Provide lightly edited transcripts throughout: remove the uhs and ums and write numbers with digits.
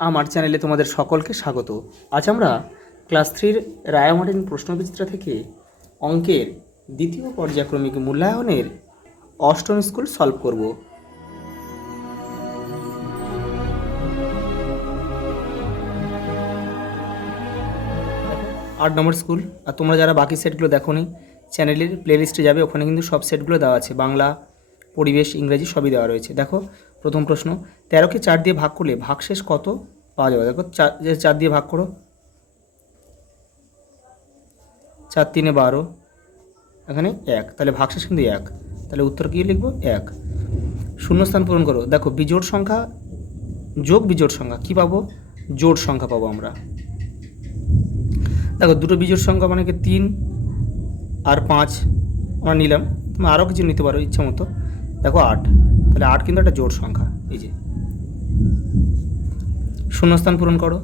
আমার চ্যানেলে তোমাদের সকলকে স্বাগত। আজ আমরা ক্লাস 3 রায়মার্টিন প্রশ্নবিচিত্রা থেকে অঙ্কের দ্বিতীয় পর্যায়ক্রমিক মূল্যায়নের অষ্টম স্কুল সলভ করব। 8 নম্বর স্কুল। আর তোমরা যারা বাকি সেটগুলো দেখোনি, চ্যানেলের প্লেলিস্টে যাবে, ওখানে কিন্তু সব সেটগুলো দেওয়া আছে, বাংলা, পরিবেশ, ইংরেজি সবই দেওয়া রয়েছে। দেখো প্রথম প্রশ্ন, 13কে 4 দিয়ে ভাগ করলে ভাগশেষ কত পাওয়া যাবে? দেখো 4 দিয়ে ভাগ করো, 4 3 12, এখানে 1, তাহলে ভাগশেষ কিন্তু 1, তাহলে উত্তর কী লিখবো? 1। শূন্যস্থান পূরণ করো। দেখো বিজোড় সংখ্যা যোগ বিজোড় সংখ্যা কী পাবো? জোড় সংখ্যা পাবো আমরা। দেখো দুটো বিজোড় সংখ্যা মানে কি 3 আর 5 আমরা নিলাম, তুমি আরও কিছু নিতে পারো ইচ্ছা মতো। দেখো 8, তাহলে 8 কিন্তু একটা জোড় সংখ্যা। এই যে শূন্যস্থান পূরণ করো।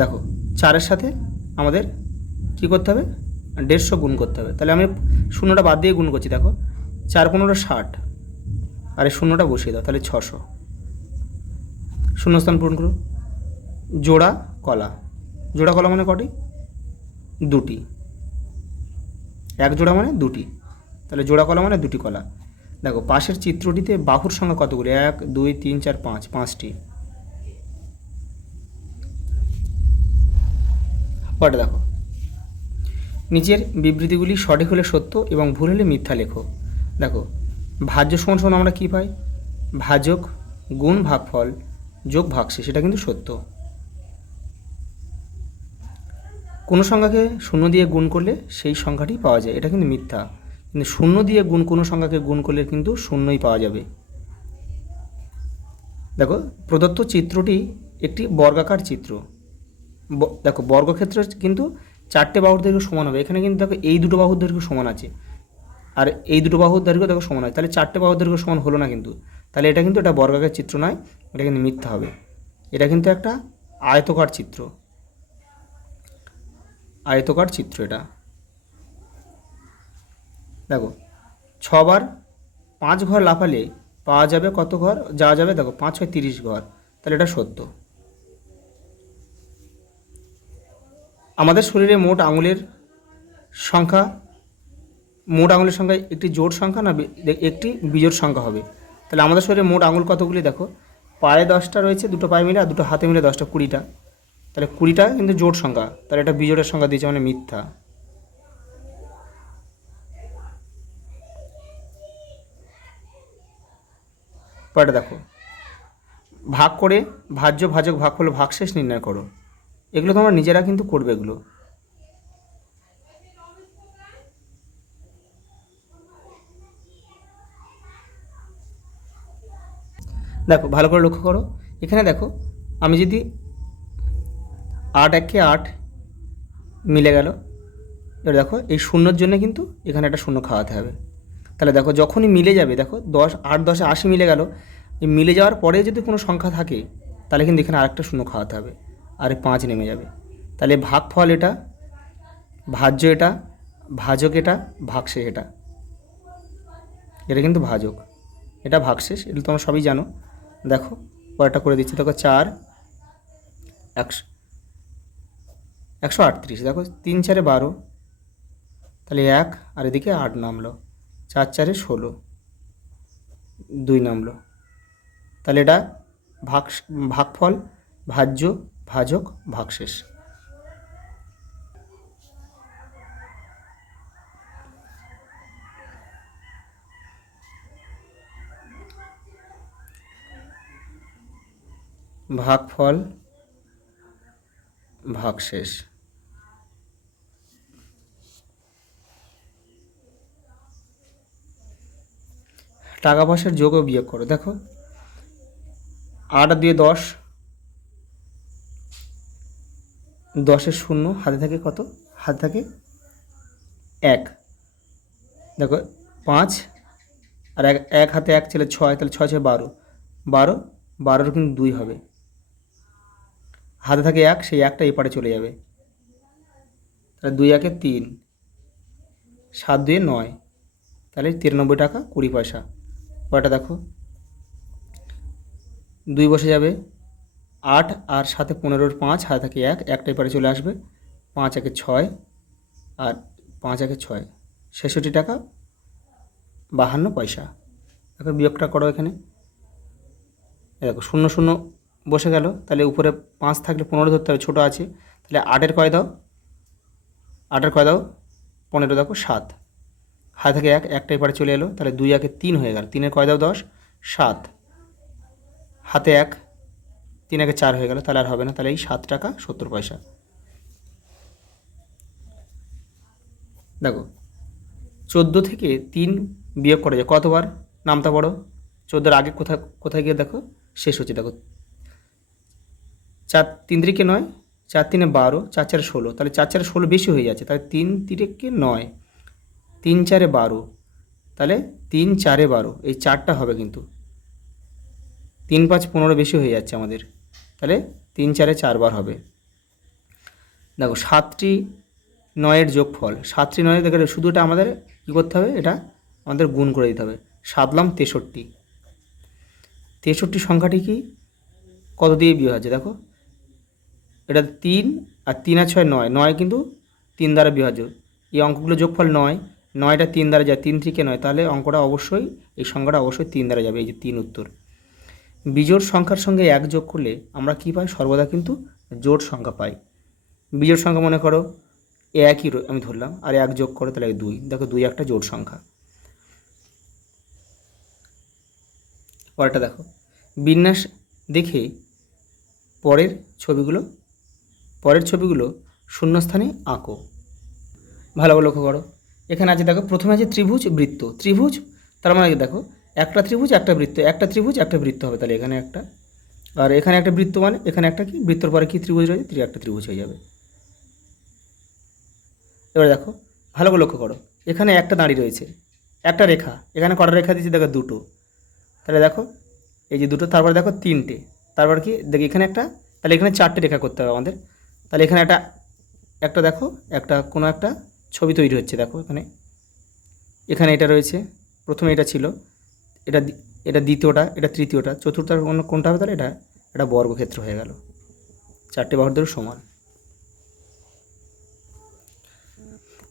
দেখো 4-এর সাথে আমাদের কী করতে হবে? 150 গুণ করতে হবে। তাহলে আমি শূন্যটা বাদ দিয়ে গুণ করছি। দেখো 4 15 60, আর এই শূন্যটা বসিয়ে দাও, তাহলে 600। শূন্যস্থান পূরণ করো। জোড়া কলা, জোড়া কলা মানে কটি? 2টি। 1 জোড়া মানে 2টি, তাহলে জোড়া কলা মানে 2টি কলা। দেখো পাশের চিত্রটিতে বাহুর সংখ্যা কতগুলি? 1 2 3 4 5, 5টি। পরে দেখো নিচের বিবৃতিগুলি সঠিক হলে সত্য এবং ভুল হলে মিথ্যা লেখো। দেখো ভাজ্য সমান সমান আমরা কী পাই? ভাজক গুণ ভাগফল যোগ ভাগশেষ, সেটা কিন্তু সত্য। কোনো সংখ্যাকে শূন্য দিয়ে গুণ করলে সেই সংখ্যাটি পাওয়া যায়, এটা কিন্তু মিথ্যা। কিন্তু শূন্য দিয়ে কোনো সংখ্যাকে গুণ করলে কিন্তু শূন্যই পাওয়া যাবে। দেখো প্রদত্ত চিত্রটি একটি বর্গাকার চিত্র। দেখো বর্গক্ষেত্র কিন্তু 4টে বাহুর দৈর্ঘ্য সমান হবে। এখানে কিন্তু দেখো এই দুটো বাহুর দৈর্ঘ্য সমান আছে, আর এই দুটো বাহুর দৈর্ঘ্য দেখো সমান হয়, তাহলে 4টে বাহুর দৈর্ঘ্য সমান হলো না কিন্তু। তাহলে এটা কিন্তু একটা বর্গাকার চিত্র নয়, এটা কিন্তু মিথ্যা হবে। এটা কিন্তু একটা আয়তকার চিত্র, আয়তকার চিত্র এটা। দেখো 6 বার 5 ঘর লাফালে পাওয়া যাবে কত ঘর? যাওয়া যাবে দেখো 5 6 30 ঘর, তাহলে এটা সত্য। আমাদের শরীরে মোট আঙুলের সংখ্যা একটি জোড় সংখ্যা না একটি বিজোড় সংখ্যা হবে? তাহলে আমাদের শরীরে মোট আঙুল কতগুলি? দেখো পায়ে 10টা রয়েছে, দুটো পায়ে মিলে, আর দুটো হাতে মিলে 10টা, 20টা। তাহলে 20টা কিন্তু জোড় সংখ্যা, তাহলে এটা বিজোড়ের সংখ্যা দিয়েছে, মানে মিথ্যা। পরে দেখো ভাগ করে ভাজ্য ভাজক ভাগফল ভাগশেষ নির্ণয় করো। এগুলো তোমরা নিজেরা কিন্তু করবে এগুলো। দেখো ভালো করে লক্ষ্য করো, এখানে দেখো আমি যদি 8 1 8 মিলে গেল, এবার দেখো এই শূন্যর জন্য কিন্তু এখানে একটা শূন্য খাওয়াতে হবে। তাহলে দেখো যখনই মিলে যাবে, দেখো 10 8 10 80 মিলে গেল, এই মিলে যাওয়ার পরে যদি কোনো সংখ্যা থাকে তাহলে কিন্তু এখানে আরেকটা শূন্য খাওয়াতে হবে, আর 5 নেমে যাবে। তাহলে ভাগফল এটা, ভাজ্য এটা, ভাজক এটা, ভাগশেষ এটা। এটা কিন্তু ভাজক, এটা ভাগশেষ, এটা তোমরা সবই জানো। দেখো পরেরটা করে দিচ্ছি। দেখো 4 138, দেখো 3 4 12, তাহলে 1, আর এদিকে 8 নামলো, 4 4 16, 2 নামলো। তাহলে এটা ভাগফল, ভাজ্য, ভাজক, ভাগশেষ। ভাগফল, ভাগশেষ। টাকা পয়সার যোগ ও বিয়োগ করো। দেখো 8 আর 2 10, 10-এর শূন্য হাতে থাকে কত? হাতে থাকে 1। দেখো 5 আর 1 হাতে 1 ছেলে 6, তাহলে 6 6 12, 12 12 কিন্তু 2 হবে। হাতে থাকে 1, সেই 1টা এপারে চলে যাবে, তাহলে 2 1 3, 7 2 9, তাহলে 93 টাকা 20 পয়সা। পরেরটা দেখো 2 বসে যাবে, 8 আর সাথে 15-র 5, হাতে থাকে 1, একটাই পারে চলে আসবে। 5 একে 6 আর 5 একে 6, 66 টাকা 52 পয়সা। দেখো বিয়োগটা করো এখানে, দেখো 0 0 বসে গেল, তাহলে উপরে 5 থাকলে 15 ধরতে হবে, ছোটো আছে, তাহলে 8-এর কয় দাও, 8-এর কয় দাও 15, দেখো 7, হাতে থেকে 1, একটাই পারে চলে এলো, তাহলে 2 একে 3 হয়ে গেল, 3-এর কয় দাও 10, 7, হাতে 1, 3 একে 4 হয়ে গেল, তাহলে আর হবে না, তাহলে এই 7 টাকা 70 পয়সা। দেখো 14 থেকে 3 বিয়োগ করা যায় কতবার, নামতা পড়ো, 14-এর আগে কোথায় কোথায় গিয়ে দেখো শেষ হচ্ছে, দেখো 4 3 3 9, 4 3 12, 4 4 16, তাহলে 4 4 16 বেশি হয়ে যাচ্ছে, তাহলে 3 3 9, 3 4 12, তাহলে 3 4 12, এই 4টা হবে কিন্তু, 3 5 15 বেশি হয়ে যাচ্ছে আমাদের, তাহলে 3 4 4 বার হবে। দেখো 7টি 9-এর যোগফল, 7টি 9, দেখো শুধু এটা আমাদের কী করতে হবে, এটা আমাদের গুণ করে দিতে হবে। 7 লাম 63, 63 সংখ্যাটি কি কত দিয়ে বিয়োগ হচ্ছে, দেখো এটা 3 আর 3 আর 6 9, 9 কিন্তু 3 দ্বারা বিভাজ্য, এই অঙ্কগুলো যোগফল 9, 9টা 3 দ্বারা যায়, 3 থেকে 9, তাহলে অঙ্কটা অবশ্যই, এই সংখ্যাটা অবশ্যই 3 দ্বারা যাবে, এই যে 3 উত্তর। বিজোড় সংখ্যার সঙ্গে 1 যোগ করলে আমরা কী পাই, সর্বদা কিন্তু জোড় সংখ্যা পাই। বিজোড় সংখ্যা মনে করো একই আমি ধরলাম, আর 1 যোগ করো তাহলে 2, দেখো 2 একটা জোড় সংখ্যা। পরেরটা দেখো, বিন্যাস দেখে পরের ছবিগুলো শূন্যস্থানে আঁকো। ভালোভাবে লক্ষ্য করো, এখানে আছে দেখো প্রথমে আছে ত্রিভুজ বৃত্ত, ত্রিভুজ তার মানে দেখো একটা ত্রিভুজ একটা বৃত্ত, একটা ত্রিভুজ একটা বৃত্ত হবে, তাহলে এখানে একটা, আর এখানে একটা বৃত্ত, মানে এখানে একটা কি বৃত্তর পরে কি ত্রিভুজ রয়েছে, একটা ত্রিভুজ হয়ে যাবে। এবার দেখো ভালো করে লক্ষ্য করো, এখানে একটা দাঁড়িয়ে রয়েছে, একটা রেখা, এখানে কটা রেখা দিয়েছে, দেখো 2টো, তাহলে দেখো এই যে 2টো, তারপরে দেখো 3টে, তারপর কি দেখি এখানে একটা, তাহলে এখানে 4টে রেখা করতে হবে আমাদের, তাহলে এখানে একটা দেখো একটা কোনো একটা ছবি তৈরি হচ্ছে, দেখো এখানে এটা রয়েছে, প্রথমে এটা ছিল, এটা এটা দ্বিতীয়টা, এটা তৃতীয়টা, চতুর্থ অন্য কোনটা হবে, তাহলে এটা বর্গক্ষেত্র হয়ে গেল, 4টে বাহুর দৈর্ঘ্য সমান।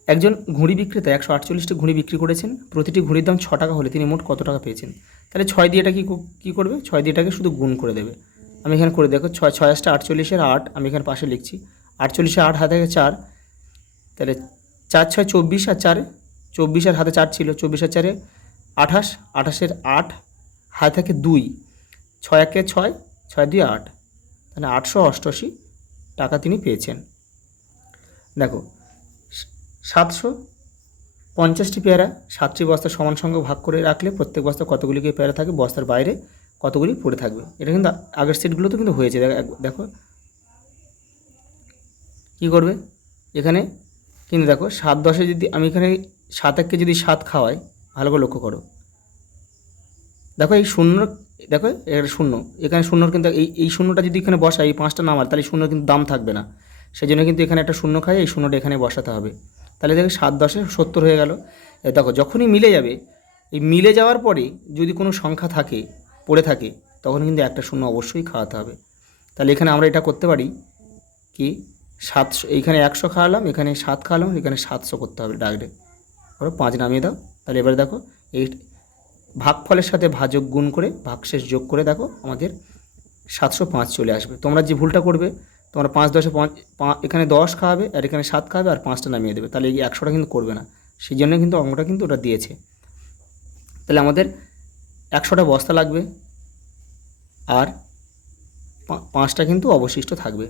একজন ঘুড়ি বিক্রেতা 148টি ঘুড়ি বিক্রি করেছেন, প্রতিটি ঘুড়ির দাম 6 টাকা হলে তিনি মোট কত টাকা পেয়েছেন, তাহলে 6 দিয়ে এটা কী করবে, 6 দিয়ে এটাকে শুধু গুণ করে দেবে। আমি এখানে করে দেখো 6 6 48-এর 8, আমি এখানে পাশে লিখছি, 48-এর 8 হাতে থাকে 4, তাহলে 4 6 24, আর 4 24, আর হাতে 4 ছিল, 24 আর 4 28, 28-এর 8 হাতে থাকে 2, 6 1 6, 6 2 8, তাহলে 888 টাকা তিনি পেয়েছেন। দেখো 750টি পেয়ারা 7টি বস্তা সমান সঙ্গে ভাগ করে রাখলে প্রত্যেক বস্তা কতগুলি করে পেয়ারা থাকে, বস্তার বাইরে কতগুলি পড়ে থাকবে। এটা কিন্তু আগের সেটগুলো তো কিন্তু হয়েছে, দেখো কী করবে এখানে, কিন্তু দেখো 7 10-এ যদি আমি এখানে 7 1-কে যদি 7 খাওয়াই, ভালো করে লক্ষ্য করো, দেখো এই শূন্য, দেখো এটা শূন্য, এখানে শূন্যর কিন্তু এই শূন্যটা যদি এখানে বসাই, এই 5টা নামার, তাহলে শূন্য কিন্তু দাম থাকবে না, সেই জন্য কিন্তু এখানে একটা শূন্য খাই, এই শূন্যটা এখানে বসাতে হবে, তাহলে দেখো 7 10-এ 70 হয়ে গেল। দেখো যখনই মিলে যাবে, এই মিলে যাওয়ার পরে যদি কোনো সংখ্যা থাকে পড়ে থাকে, তখন কিন্তু একটা শূন্য অবশ্যই খাওয়াতে হবে। তাহলে এখানে আমরা এটা করতে পারি কি, 700, এইখানে 100 খাওয়ালাম, এখানে 7 খাওয়ালাম, এখানে 700 করতে হবে ডাইরেক্ট, ধরো 5 নামিয়ে দাও, তাহলে এবারে দেখো এই ভাগফলের সাথে ভাজক গুণ করে ভাগশেষ যোগ করে দেখো আমাদের 705 চলে আসবে। তোমরা যে ভুলটা করবে, তোমরা 5 10-এ 5 এখানে 10 খাওয়াবে, আর এখানে 7 খাওয়াবে, আর 5টা নামিয়ে দেবে, তাহলে এই 100টা কিন্তু করবে না, সেই জন্য কিন্তু অঙ্কটা কিন্তু ওটা দিয়েছে। তাহলে আমাদের 100টা বস্তা লাগবে, আর 5টা কিন্তু অবশিষ্ট থাকবে।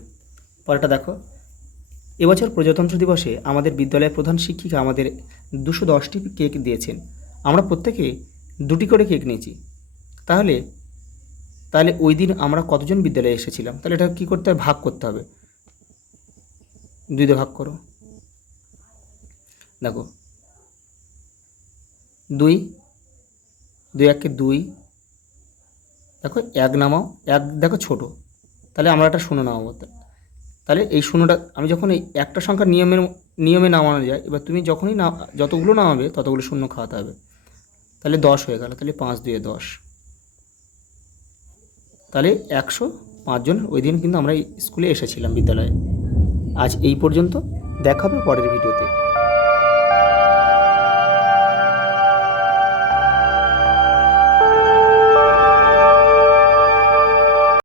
পরেরটা দেখো, এবছর প্রজাতন্ত্র দিবসে আমাদের বিদ্যালয়ের প্রধান শিক্ষিকা আমাদের 210টি কেক দিয়েছেন, আমরা প্রত্যেকে 2টি করে কেক নিয়েছি, তাহলে ওই দিন আমরা কতজন বিদ্যালয়ে এসেছিলাম, তাহলে এটা কী করতে হবে, ভাগ করতে হবে, 2 দিয়ে ভাগ করো, দেখো 2 2 1-কে 2, দেখো 1 নামাও, 1 দেখো ছোটো, তাহলে আমরা একটা শূন্য নামাবো, তাহলে এই শূন্যটা আমি যখন এই একটা সংখ্যার নিয়মে নামানো যায়, এবার তুমি যখনই যতগুলো নামাবে ততগুলো শূন্য খাওয়াতে হবে, তাহলে 10 হয়ে গেল, তাহলে 5 2 10, তাহলে 5 জন ওই দিন কিন্তু আমরা স্কুলে এসেছিলাম বিদ্যালয়ে। আজ এই পর্যন্ত, দেখা হবে পরের ভিডিওতে।